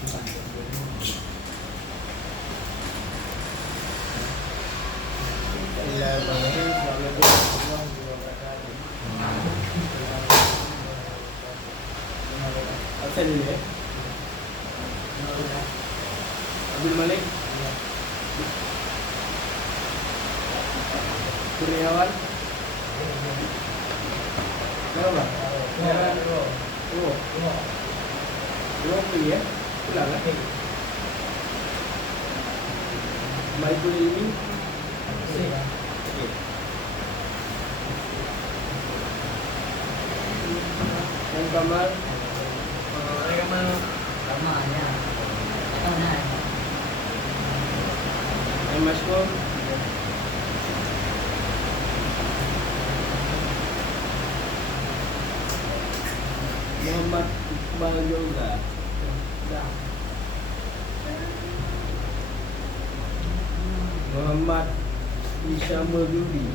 Absen dulu ya. Abdul Malik, Kurniawan, berapa? Oh, dua pilih ya, pulang lah. Maikul Ilmi, yang Kamal, yang Masmur, Muhammad Iqbal Yoga, Muhammad Isyamul Yudi,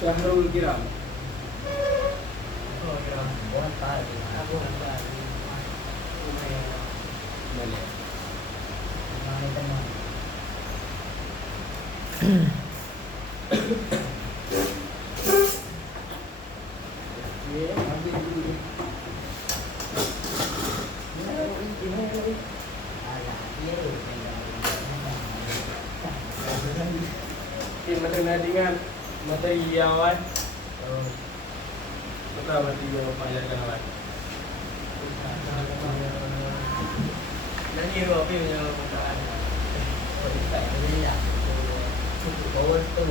Syahrul Kiram, Balik. Dengan materi iawan betul materi iawan panjatkan awan dan hero apa yang menyebabkan tak ada ya power tu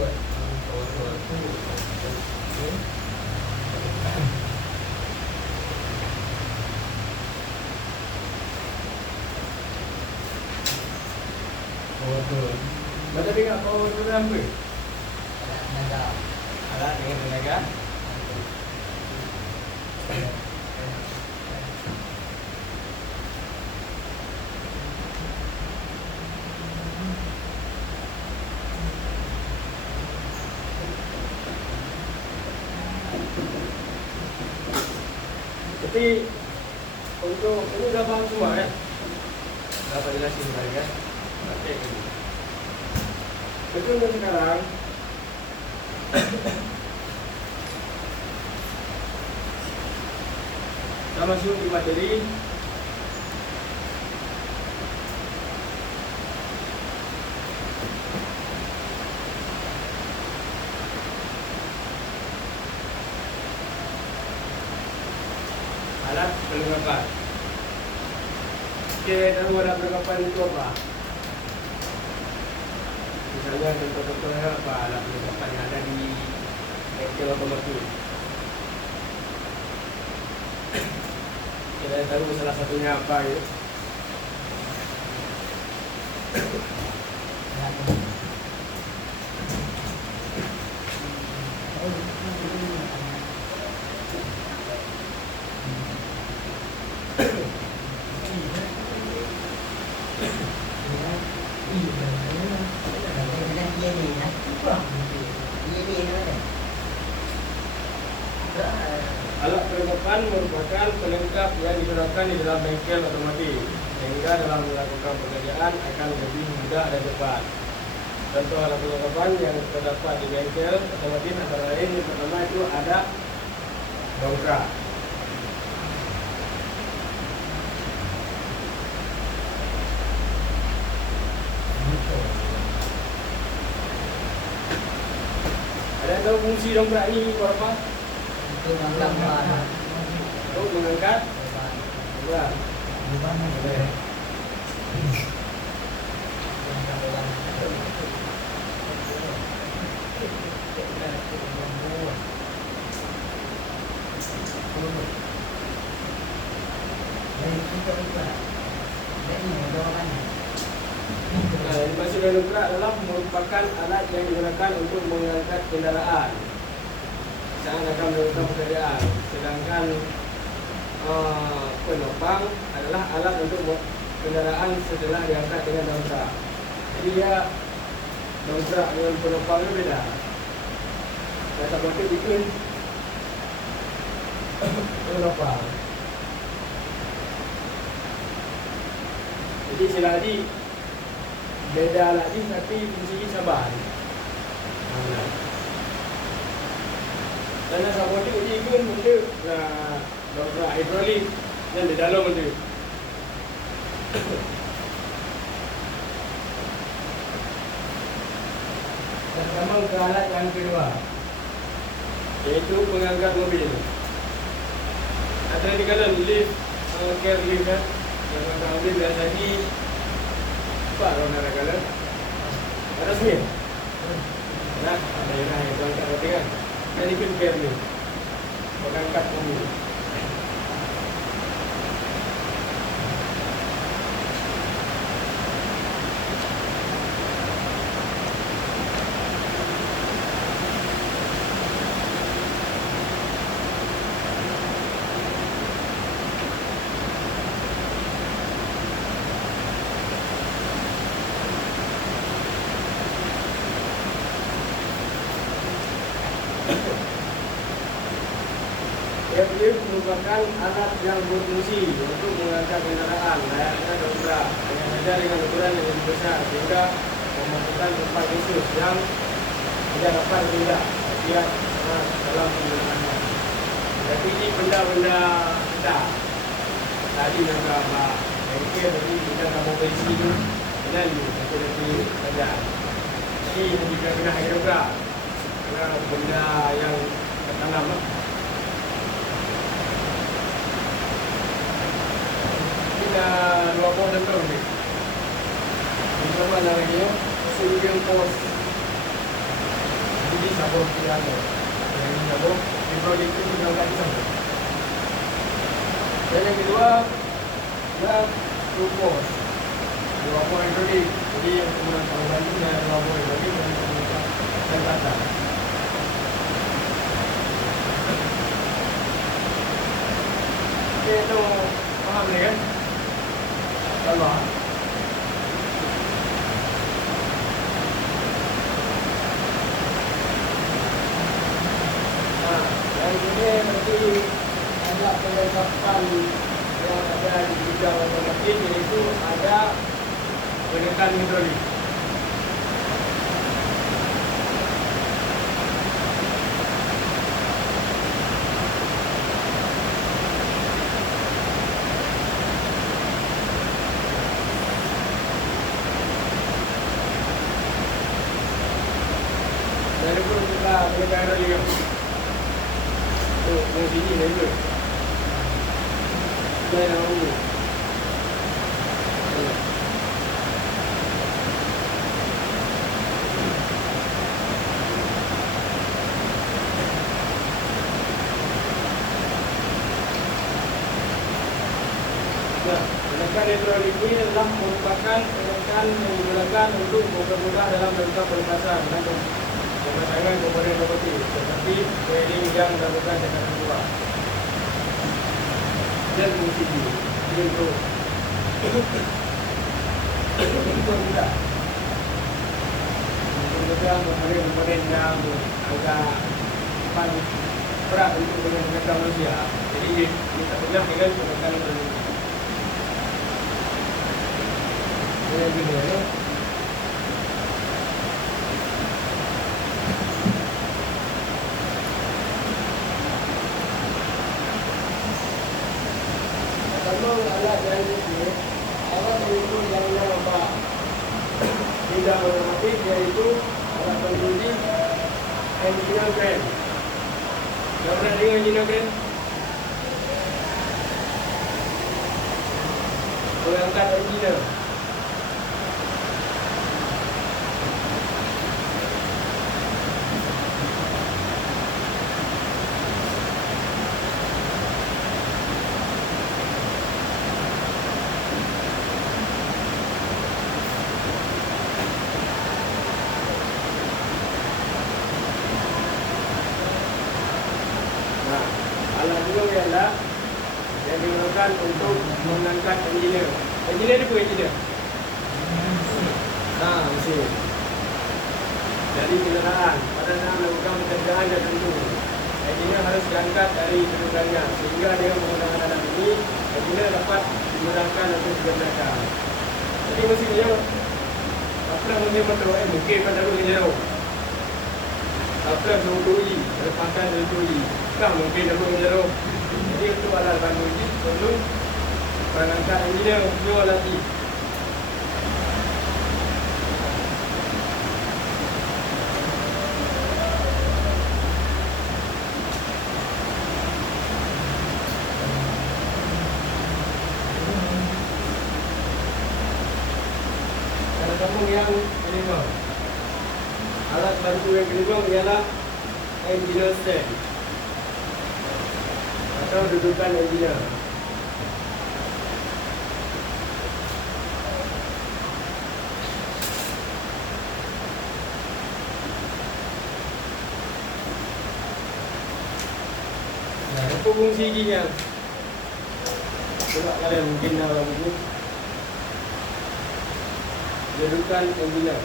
betul. Mata dengar power tu apa? Alat dengan tenaga. Tapi untuk ini dah faham semua ya. Dapat jelasin mereka. Okey. Betul dan sekarang kita masuk di materi alat perlengkapan. Okey, tahu alat perlengkapan itu apa? Misalnya contoh-contohnya apa alat perlengkapan yang ada di bengkel otomotif. Kita tahu salah satunya apa ya? Alat perlengkapan merupakan pelengkap yang digunakan di dalam bengkel otomotif sehingga dalam melakukan pekerjaan akan lebih mudah dan cepat. Contoh alat perlengkapan yang terdapat di bengkel otomotif antara lain yang pertama itu ada dongkrak. Ada yang tahu fungsi dongkrak ini untuk apa? Untuk mengangkat Untuk mengangkat ya. Boleh. Dimaksud dongkrak adalah merupakan alat yang digunakan untuk mengangkat kendaraan saat akan melakukan pekerjaan, sedangkan penopang adalah alat untuk kendaraan setelah diangkat dengan dongkrak. Jadi dia dongkrak dengan penopang itu beda. Kata berarti bikin Itu apa? Jadi sila lagi beda lagi tapi fungsi sabar. Dan sabotnya uji pun benda nah hidrolik yang di dalam benda. Dan kembang ke alat yang kedua, yaitu pengangkat mobil. Ada di kanan lift, care lift kan, yang mengangkat mobil biasa di apa orang kanan? Ada semua. Nah, ada yang mengangkat mobil kan. Jadi pun care lift, mengangkat mobil. Lift merupakan alat yang berfungsi untuk mengangkat kendaraan layaknya roda hanya saja dengan ukuran yang lebih besar sehingga memasukkan tempat khusus yang tidak dapat dipindah setiap dalam penggunaannya. Jadi ini benda-benda besar. Tadi yang gambar bengkel tadi kita kamu besi itu dan seperti saja. Ini juga kena air juga karena benda yang tertanam. Dah 20 tahun ni. Kita mana lagi ya? Single post. Jadi sabuk kita ada. Yang sabuk di projek itu kita lagi sabuk. Dan yang kedua, adalah two post. 2 poin tadi. Jadi yang kemudian tambahan ini ada 2 poin lagi dan kemudian dan kata. Okey, itu paham ni kan? Allah. Yang ini nanti ada perlengkapan yang ada di bidang otomotif, iaitu ada penekan hidrolik. Dari pun kita penekan hidrolik. Dari sini dulu. Dari dulu. Penekan hidrolik ini adalah merupakan penekan yang digunakan untuk mempermudah dalam melakukan pelepasan dan pemasangan komponen otomotif seperti welding yang dilakukan tekanan luar. Dan fungsi ini untuk mempermudah komponen yang agak berat untuk menggunakan manusia. Jadi kita pernah dengan penekan hidrolik. Yang kedua ya. Kalau alat yang ini, alat itu yang apa? Tidak otomatis, yaitu alat penguji engineer crane. Yang pernah dengar engineer crane? Pengangkat engineer. Alat juga ialah yang digunakan untuk mengangkat engineer. Engineer ni pun engineer. Mesin. Jadi kenderaan pada saat melakukan pekerjaan tertentu engineer harus diangkat dari kedudukannya sehingga dengan menggunakan alat ini engineer dapat dimudahkan untuk digunakan. Jadi mesinnya apa mungkin menurut mungkin pada dulu engineer apa dulu lepaskan dulu kan mungkin dulu engineer. Jadi untuk alat bantu ini perlu perangkat engineer dua lagi. Kampung yang kelima, alat bantu yang kelima ialah engineer stand atau dudukan engineer. Nah, apa fungsi dia? Coba kalian mungkin dalam buku. Dudukan engineer.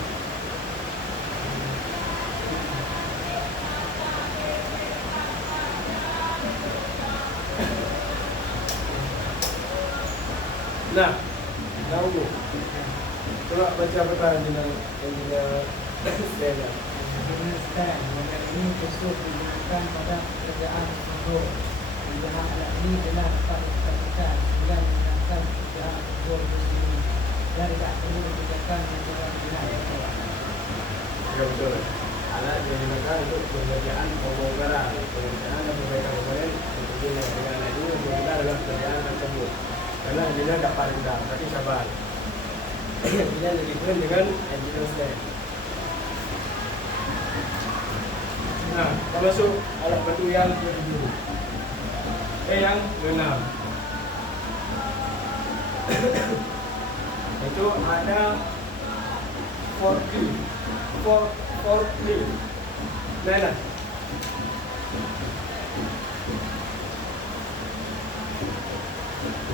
Nah, tahu. Coba baca apa engineer stand. Engineer stand model ini khusus digunakan pada pekerjaan tersebut. Penggunaan alat ini adalah dapat dilakukan sehingga menggunakan pekerjaan tersebut sendiri. Dan tidak perlu dikerjakan dengan pihak yang lain. Ya betul. Alat yang digunakan untuk pekerjaan pembongkaran, pengerjaan dan perbaikan bangunan. Kemudian dengan alat ini berbeda dalam pekerjaan tersebut. Karena engineer dapat rendah, tapi sabar. Ini lebih keren dengan engineer stand. Nah, kita masuk alat bantu yang ke-7. Yang ke-6. Itu ada forklift. Mana?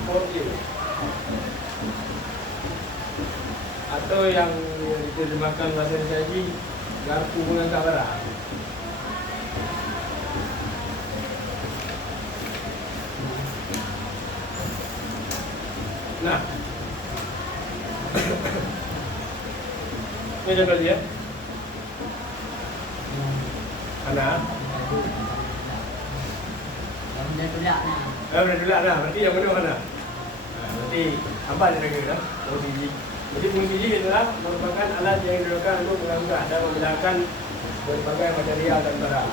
Forklift. Atau yang diterjemahkan bahasa Indonesia lagi garpu mengangkat barang. Nah, ini contoh dia. Mana? Benda tulak ni. Benda tulak dah. Berarti yang mana mana? Berarti apa dia kira? OCG. Jadi fungsi ini adalah merupakan alat yang digunakan untuk mengangkat dan memindahkan berbagai material dan barang.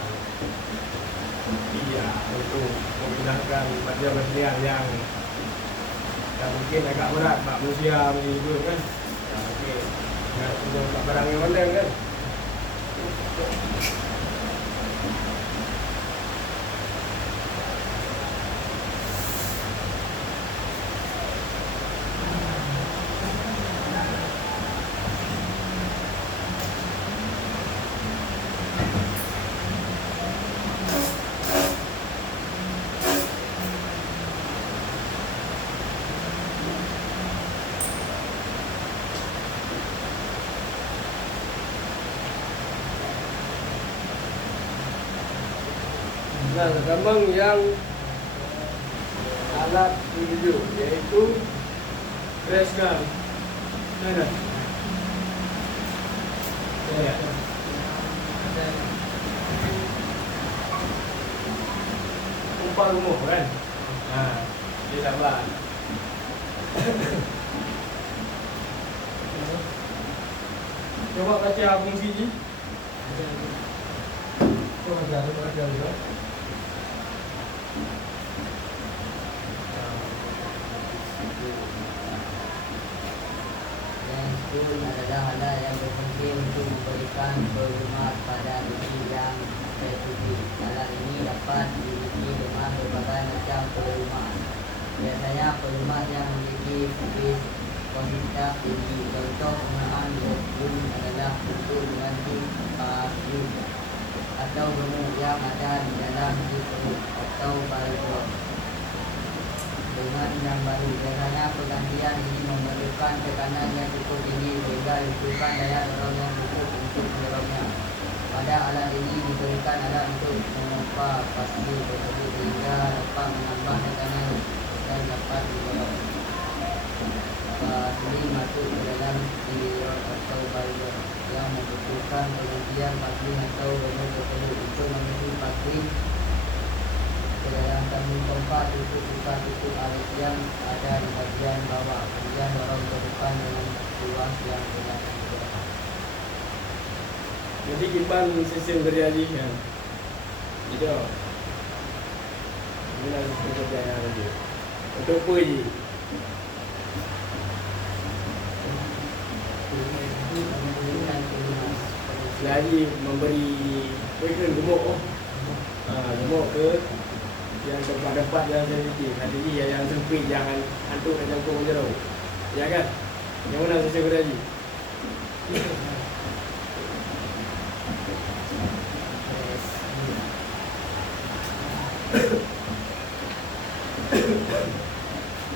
Iya, untuk memindahkan material yang mungkin agak berat, Pak manusia itu kan. Ya, okey. Nak untuk barang yang mana kan? Nah, sekarang yang alat tujuh yaitu press gun. Mana? Ya. Umpan rumah kan? Nah, dia sabar. Coba baca fungsi ni. Coba baca dulu. Itu adalah hal yang berfungsi untuk memberikan perkhidmatan pada diri yang spesifik. Alat ini dapat dimiliki dengan berbagai macam perkhidmatan. Biasanya perkhidmatan yang memiliki kuantitas tinggi. Contoh penggunaan bom adalah untuk mengganti parachute atau bom yang ada di dalam jitu atau barcode. Dengan yang baru, biasanya pergantian ini memerlukan tekanan yang cukup tinggi sehingga dibutuhkan daya dorong yang cukup untuk mendorongnya. Pada alat ini diberikan alat untuk mengubah pasti tersebut sehingga dapat menambah tekanan dan dapat dibawa pasti masuk ke dalam diode atau bailer yang membutuhkan penghentian pasti atau remote tersebut untuk mengisi pasti ke dalam tabung pompa. Tutup alat yang ada di bagian bawah, kemudian dorong ke depan dengan ruang yang gunakan ke belakang. Jadi kipan sistem berjadi kan. Itu. Ini lah sistem kerja yang ada. Untuk apa je? Selagi memberi background gemuk gemuk ke yang tempat-tempat yang sensitif. Nanti yang sempit jangan hantuk dan jangkau menjerau. Ya kan? Yang mana sistem berjadi?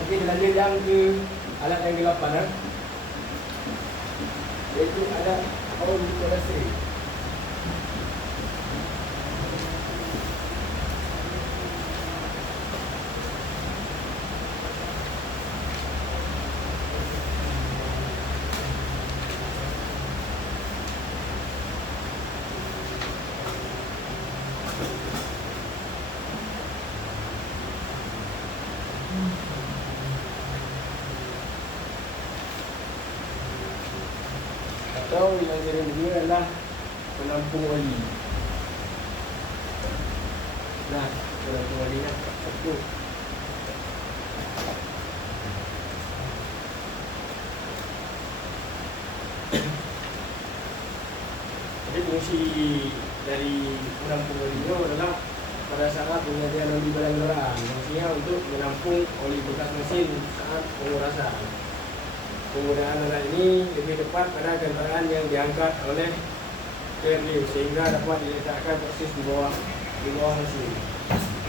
Okey, lanjut yang ke alat yang ke-8 iaitu alat auditometri. Atau yang sering dia adalah penampung oli. Nah, penampung oli kan satu. Jadi fungsi dari penampung oli itu adalah pada saat penyediaan oli barang kendaraan, fungsinya untuk menampung oli bekas mesin saat pengurasan. Penggunaan alat ini lebih tepat pada kendaraan yang diangkat oleh chairlift sehingga dapat diletakkan persis di bawah mesin.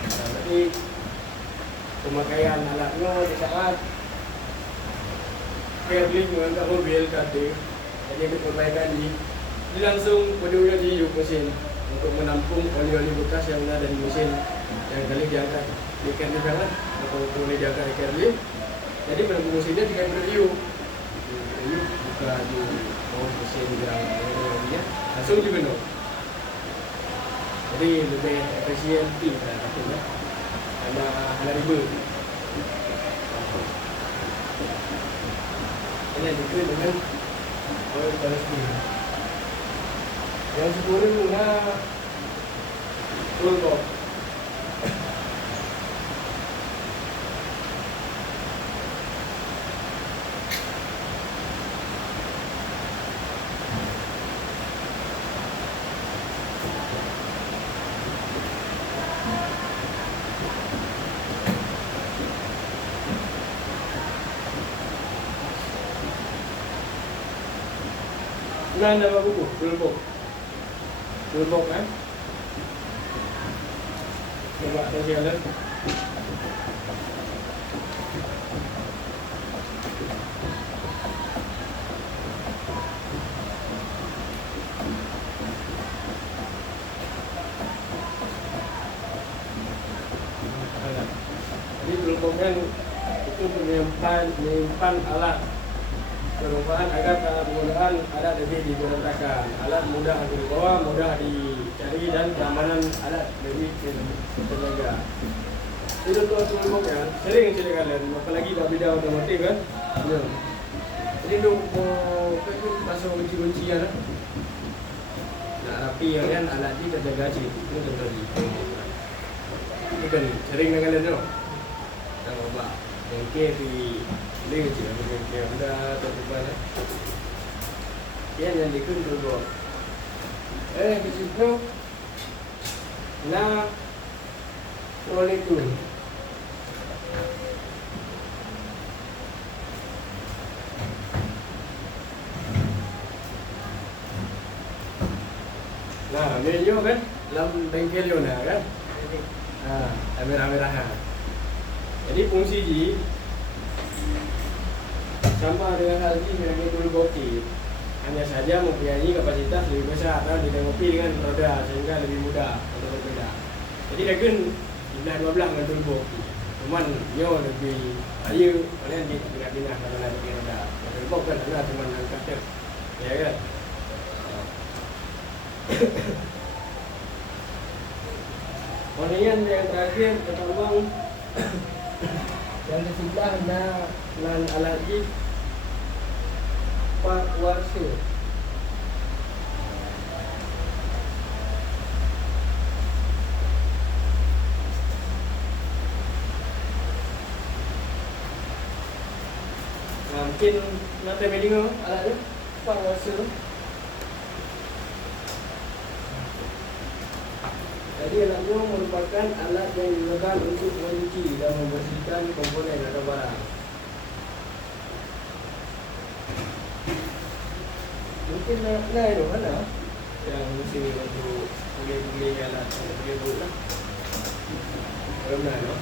Berarti pemakaian alatnya di saat chairlift mengangkat mobil kata jadi perbaikan ini langsung berdua di mesin untuk menampung oli-oli bekas yang ada di mesin yang kali diangkat di chairlift kan atau boleh diangkat di chairlift. Jadi penampung mesinnya tidak berdua. Buka di bawah mesin gerak dia langsung dibentuk. Jadi lebih efisien kan artinya ada riba. Ini juga dengan oil pasti. Yang 10 guna full top. Sudah anda bawa buku? Toolbox kan? Coba saya jalan. Jadi toolbox kan itu menyimpan alat perubahan agar penggunaan alat lebih diberantakan. Alat mudah dibawa, mudah dicari dan keamanan alat lebih terjaga. Itu toolbox kan sering kalian, apalagi dah bidang otomotif kan. Jadi untuk pasang kunci-kuncian nak rapi kan alat ni terjaga cik. Itu contoh ni. Ini kan sering dengan kalian tu. Dah bawa bengkel di link je bengkel anda terdepan yang dikun dulu. Di situ na boleh tu. Nah, menu kan dalam bengkel yo kan. Merah-merah. Jadi fungsi ji sama dengan hal ini yang toolbox hanya saja mempunyai kapasitas lebih besar dilengkapi dengan roda sehingga lebih mudah untuk berbeda. Jadi dia kan pindah 12 dengan turbo. Cuman nyo lebih ayu, kalian di pindah kalau nak pakai roda. Turbo kan ada cuma angkat je. Ya kan? Kemudian yang terakhir ketambang yang kesebelah nan alergi Pak Warsu. Nah, mungkin nanti meeting alatnya Pak Warsu. Jadi alatnya merupakan alat yang digunakan untuk mencuci dan membersihkan komponen atau barang. Mungkin nak itu mana yang mesti untuk boleh alat boleh buat lah. Kalau nak no.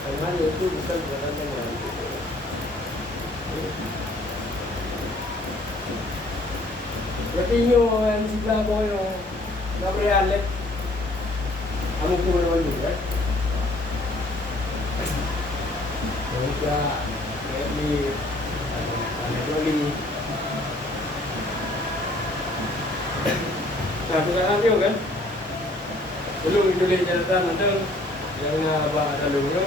Tangan itu bukan tangan. Jadi nyo yang sebelah ko yung nabrialet. Kamu pun dulu kan? Juga ini lagi. Nah, bukan dia kan? Belum ditulis catatan nanti yang ada dulu.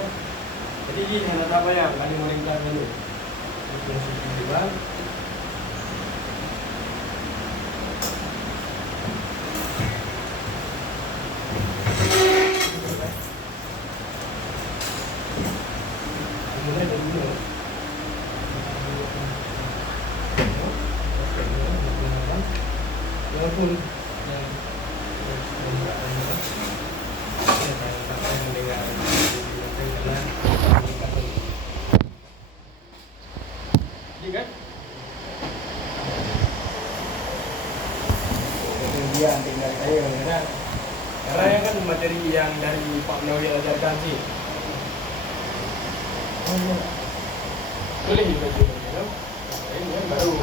Jadi ini hanya apa yang kali merintah dulu. Ini bang. Walaupun kemudian tinggal saya karena kan materi yang dari Pak Menawi ajarkan sih. Boleh juga, ini baru